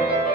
thank you